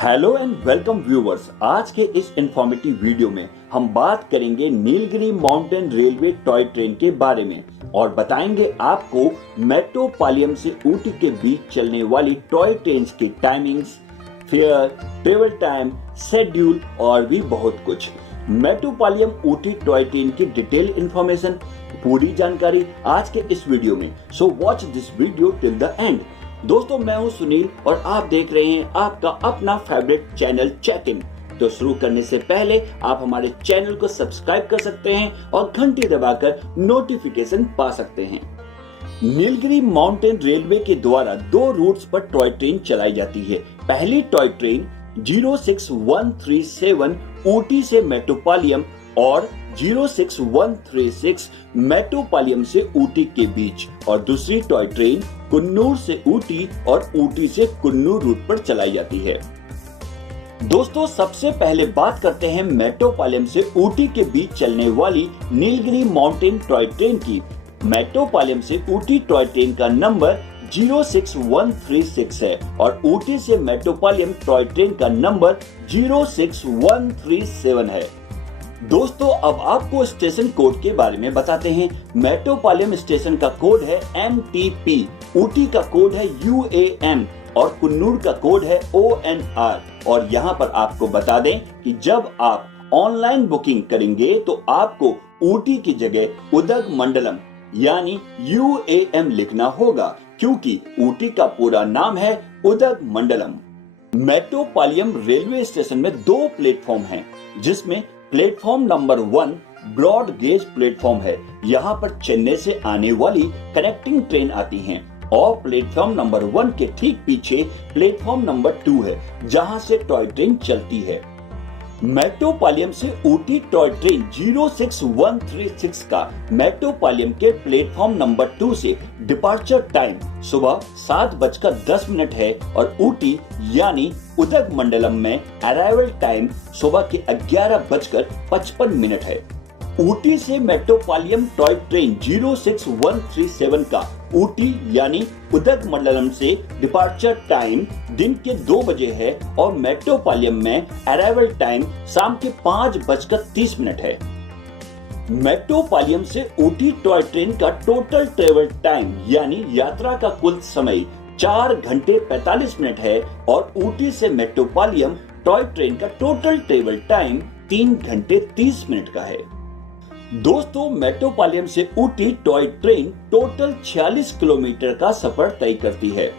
Hello and welcome viewers. आज के इस इंफॉर्मेटिव वीडियो में हम बात करेंगे Nilgiri mountain railway toy train के बारे में और बताएंगे आपको मेट्रोपॉलियम से ऊटी के बीच चलने वाली टॉय ट्रेन की timings, fair, travel time, schedule और भी बहुत कुछ। मेट्रोपॉलियम ऊटी टॉय ट्रेन की डिटेल इंफॉर्मेशन, पूरी जानकारी आज के इस वीडियो में। So watch this video till the end. दोस्तों, मैं हूं सुनील और आप देख रहे हैं आपका अपना फेवरेट चैनल चेक इन। तो शुरू करने से पहले आप हमारे चैनल को सब्सक्राइब कर सकते हैं और घंटी दबाकर नोटिफिकेशन पा सकते हैं। नीलगिरी माउंटेन रेलवे के द्वारा दो रूट्स पर टॉय ट्रेन चलाई जाती है। पहली टॉय ट्रेन 06137 ऊटी से मेट्रोपॉलियम और 06136 मेट्रोपॉलियम से ऊटी के बीच, और दूसरी टॉय ट्रेन कुन्नूर से ऊटी और ऊटी से कुन्नूर रूट पर चलाई जाती है। दोस्तों, सबसे पहले बात करते हैं मेट्रोपॉलियम से ऊटी के बीच चलने वाली नीलगिरी माउंटेन टॉय ट्रेन की। मेट्रोपॉलियम से ऊटी टॉय ट्रेन का नंबर 06136 है और ऊटी से मेट्रोपॉलियम टॉय ट्रेन का नंबर 06137 है। दोस्तों, अब आपको स्टेशन कोड के बारे में बताते हैं। मेट्रोपॉलियम स्टेशन का कोड है MTP, ऊटी का कोड है UAM और कुन्नूर का कोड है ONR। और यहाँ पर आपको बता दें कि जब आप ऑनलाइन बुकिंग करेंगे तो आपको ऊटी की जगह उदगमंडलम यानी UAM लिखना होगा, क्योंकि ऊटी का पूरा नाम है उदगमंडलम। मेट्रोपॉलियम रेलवे स्टेशन में दो प्लेटफॉर्म हैं, जिसमें platform number 1 broad gauge platform है। यहाँ पर चेन्नई से आने वाली कनेक्टिंग ट्रेन आती हैं, और प्लेटफॉर्म नंबर 1 के ठीक पीछे प्लेटफॉर्म नंबर 2 है, जहाँ से टॉय ट्रेन चलती है। मेट्रोपॉलियम से ऊटी टॉय ट्रेन 06136 का मेट्रोपॉलियम के प्लेटफॉर्म नंबर 2 से डिपार्चर टाइम सुबह 7:10 है और ऊटी यानी उदगमंडलम में अराइवल टाइम सुबह के 11:55 है। ऊटी से मेट्रोपॉलियम टॉय ट्रेन 06137 का ऊटी यानी उदगमंडलम से डिपार्चर टाइम दिन के 2 बजे है और मेट्रोपॉलियम में अराइवल टाइम शाम के 5:30 है। मेट्रोपॉलियम से ऊटी टॉय ट्रेन का टोटल ट्रेवल टाइम यानी यात्रा का कुल समय 4 घंटे 45 मिनट है और ऊटी से मेट्रोपॉलियम टॉय ट्रेन का टोटल ट्रेवल टाइम 3 घंटे 30 मिनट का है। दोस्तों, मेट्रोपॉलियम से Ooty toy train total 46 kilometre का सफर तय करती है।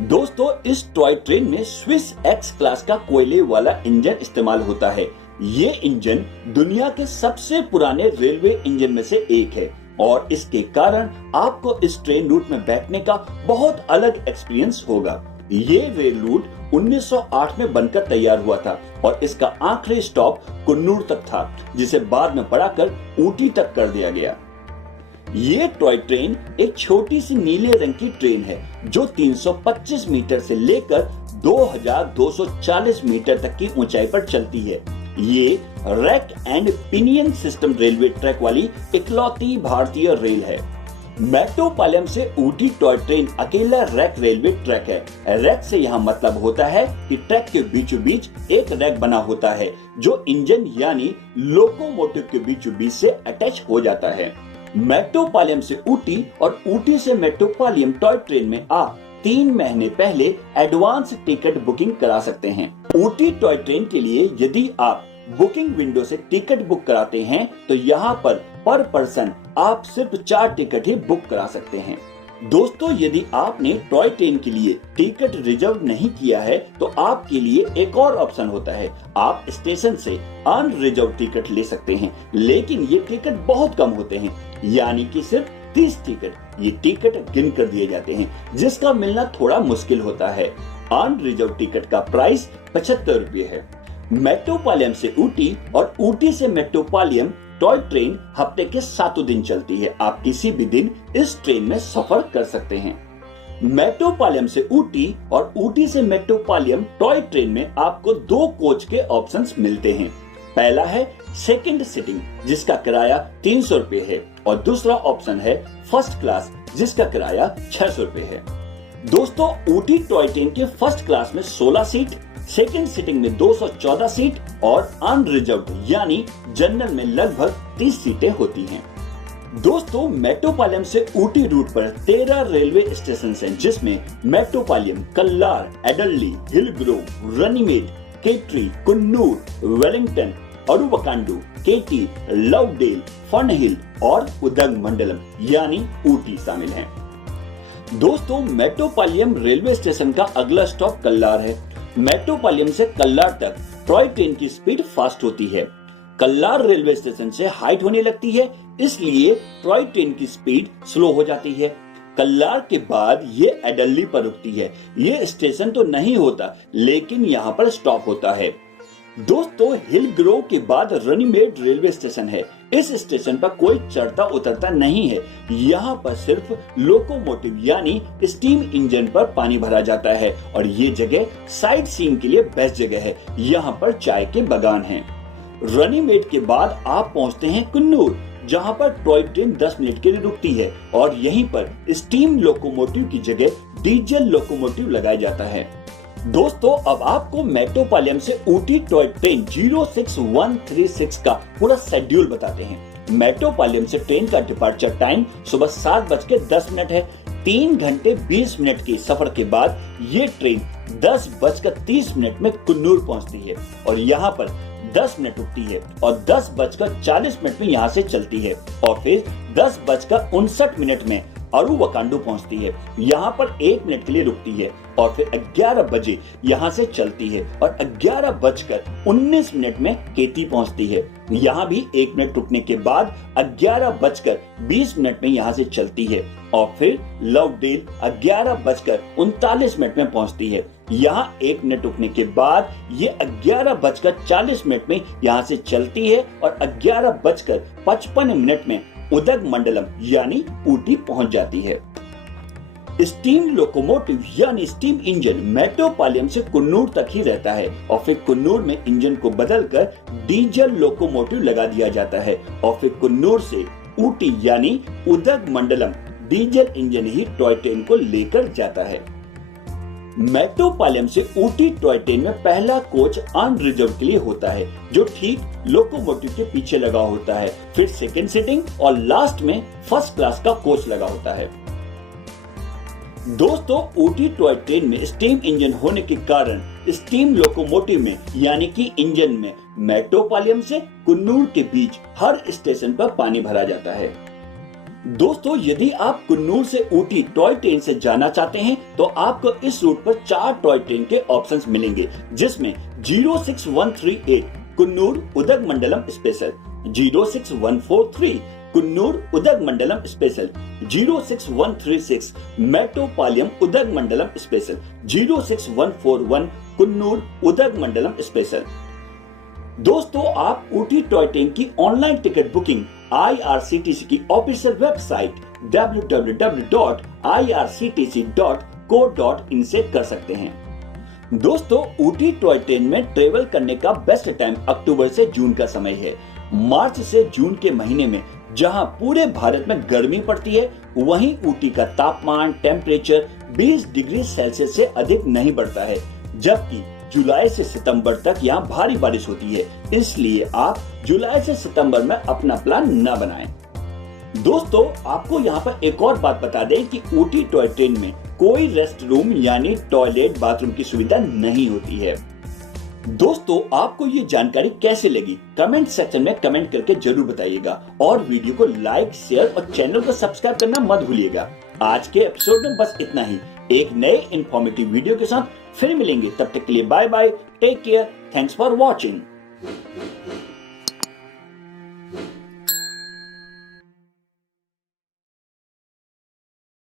दोस्तों, इस टॉय ट्रेन में स्विस एक्स क्लास का कोयले वाला इंजन इस्तेमाल होता है। ये इंजन दुनिया के सबसे पुराने रेलवे इंजन में से एक है और इसके कारण आपको इस ट्रेन रूट में बैठने का बहुत अलग एक्सपीरियंस होगा। ये रेल रूट 1908 में बनकर तैयार हुआ था और इसका आखिरी स्टॉप कुन्नूर तक था, जिसे बाद में बढ़ाकर ऊटी तक कर दिया गया। ये टॉय ट्रेन एक छोटी सी नीले रंग की ट्रेन है जो 325 मीटर से लेकर 2240 मीटर तक की ऊंचाई पर चलती है। ये rack and pinion system railway track वाली इकलौती भारतीय रेल है। मेट्रोपॉलियम से ऊटी टॉय ट्रेन अकेला रैक रेलवे ट्रैक है। रैक से यहाँ मतलब होता है कि ट्रैक के बीचों बीच एक रैक बना होता है जो इंजन यानी लोकोमोटिव के बीचों बीच से अटैच हो जाता है। मेट्रोपॉलियम से ऊटी और ऊटी से मेट्रोपॉलियम टॉय ट्रेन में आप 3 महीने पहले एडवांस टिकट बुकिंग करा सकते हैं। ऊटी टॉय ट्रेन के लिए यदि आप बुकिंग विंडो से टिकट बुक कराते हैं तो यहाँ पर पर्सन आप सिर्फ 4 टिकट ही बुक करा सकते हैं। दोस्तों, यदि आपने टॉय ट्रेन के लिए टिकट रिजर्व नहीं किया है तो आपके लिए एक और ऑप्शन होता है। आप स्टेशन से अनरिजर्व टिकट ले सकते हैं, लेकिन ये टिकट बहुत कम होते हैं, यानी कि सिर्फ 30 टिकट। ये टिकट गिन कर दिए जाते हैं, जिसका मिलना थोड़ा मुश्किल होता है। अनरिजर्व टिकट का प्राइस 75 रुपये है। मेट्रोपॉलियम से ऊटी और ऊटी से मेट्रोपॉलियम टॉय ट्रेन हफ्ते के 7 दिन चलती है। आप किसी भी दिन इस ट्रेन में सफर कर सकते हैं। मेट्रोपॉलियम से ऊटी और ऊटी से मेट्रोपॉलियम टॉय ट्रेन में आपको 2 कोच के ऑप्शंस मिलते हैं। पहला है सेकंड सीटिंग, जिसका किराया 300 रुपए है, और दूसरा ऑप्शन है फर्स्ट क्लास, जिसका किराया 600 रुपए है। दोस्तों, ऊटी टॉय ट्रेन के फर्स्ट क्लास में 16 सीट, सेकंड सीटिंग में 214 सीट और अनरिजर्व्ड यानी जनरल में लगभग 30 सीटें होती हैं। दोस्तों, मेट्रोपालियम से ऊटी रूट पर 13 रेलवे स्टेशन हैं, जिसमें मेट्रोपालियम, कल्लार, एडल्ली, हिलग्रोव, रनीमेड, केट्री, कुन्नूर, वेलिंगटन, अरुवकांडू, केटी, लवडेल, फनहिल और उदगमंडलम यानी ऊटी शामिल हैं। दोस्तों, मेट्रोपालियम रेलवे स्टेशन का अगला स्टॉप कल्लार है। मेट्रोपालियम से कल्लार तक टॉय ट्रेन की स्पीड फास्ट होती है। कल्लार रेलवे स्टेशन से हाइट होने लगती है, इसलिए टॉय ट्रेन की स्पीड स्लो हो जाती है। कल्लार के बाद ये एडल्ली पर रुकती है। ये स्टेशन तो नहीं होता, लेकिन यहाँ पर स्टॉप होता है। दोस्तों, हिल ग्रोव के बाद रनीमेड रेलवे स्टेशन है। इस स्टेशन पर कोई चढ़ता उतरता नहीं है। यहाँ पर सिर्फ लोकोमोटिव यानी स्टीम इंजन पर पानी भरा जाता है और ये जगह साइट सीइंग के लिए बेस्ट जगह है। यहाँ पर चाय के बागान हैं। रनीमेड के बाद आप पहुँचते हैं कुन्नूर, जहाँ पर टॉय ट्रेन 10 मिनट के लिए रुकती है और यहीं पर स्टीम लोकोमोटिव की जगह डीजल लोकोमोटिव लगाया जाता है। दोस्तों, अब आपको मेट्रोपालियम से ऊटी टॉय ट्रेन 06136 का पूरा शेड्यूल बताते हैं। मेट्रोपालियम से ट्रेन का डिपार्चर टाइम सुबह 7:10 है। 3 घंटे 20 मिनट के सफर के बाद ये ट्रेन 10:30 में कुन्नूर पहुंचती है और यहाँ पर 10 मिनट रुकती है और 10:40 में यहाँ से चलती है और फिर 10:59 में अरुवकांडू पहुंचती है। यहाँ पर 1 मिनट के लिए रुकती है और फिर 11 बजे यहाँ से चलती है और 11:19 में केटी पहुंचती है। यहाँ भी 1 मिनट रुकने के बाद 11:20 में यहाँ से चलती है और फिर लवडेल 11:39 में पहुंचती है। यहाँ 1 मिनट रुकने के बाद ये 11:40 में यहाँ से चलती है और 11:55 में उदगमंडलम यानी ऊटी पहुंच जाती है। स्टीम लोकोमोटिव यानी स्टीम इंजन मेट्रोपालियम से कुन्नूर तक ही रहता है और फिर कुन्नूर में इंजन को बदलकर डीजल लोकोमोटिव लगा दिया जाता है और फिर कुन्नूर से ऊटी यानी उदगमंडलम डीजल इंजन ही टॉय ट्रेन को लेकर जाता है। मेट्रोपालियम से ऊटी टॉय ट्रेन में पहला कोच अनरिजर्व के लिए होता है, जो ठीक लोकोमोटिव के पीछे लगा होता है। फिर सेकंड सीटिंग और लास्ट में फर्स्ट क्लास का कोच लगा होता है। दोस्तों, ऊटी टॉय ट्रेन में स्टीम इंजन होने के कारण स्टीम लोकोमोटिव में यानी कि इंजन में मेट्रोपालियम से कुन्नूर के बीच हर स्टेशन पर पानी भरा जाता है। दोस्तों, यदि आप कुन्नूर से ऊटी टॉय ट्रेन से जाना चाहते हैं तो आपको इस रूट पर 4 टॉय ट्रेन के ऑप्शंस मिलेंगे, जिसमें 06138 Coonoor Udagamandalam special, 06143 Coonoor Udagamandalam special, 06136 Mettupalayam Udagamandalam special, 06141 Coonoor Udagamandalam special. दोस्तों, आप ऊटी टॉय ट्रेन की ऑनलाइन टिकट बुकिंग IRCTC की ऑफिशियल वेबसाइट www.irctc.co.in से कर सकते हैं। दोस्तों, ऊटी टॉय ट्रेन में ट्रेवल करने का बेस्ट टाइम अक्टूबर से जून का समय है। मार्च से जून के महीने में जहां पूरे भारत में गर्मी पड़ती है, वहीं ऊटी का तापमान टेम्परेचर 20 डिग्री सेल्सियस से अधिक नहीं बढ़ता है, जबकि जुलाई से सितंबर तक यहाँ भारी बारिश होती है। इसलिए आप जुलाई से सितंबर में अपना प्लान न बनाएं। दोस्तों, आपको यहाँ पर एक और बात बता दें कि ऊटी टॉय ट्रेन में कोई रेस्ट रूम यानी टॉयलेट बाथरूम की सुविधा नहीं होती है। दोस्तों, आपको ये जानकारी कैसे लगी कमेंट सेक्शन में कमेंट करके जरूर बताइएगा और वीडियो को लाइक शेयर और चैनल को सब्सक्राइब करना मत भूलिएगा। आज के एपिसोड में बस इतना ही। एक नए इंफॉर्मेटिव वीडियो के साथ फिर मिलेंगे, तब तक के लिए bye bye, take care, thanks for watching.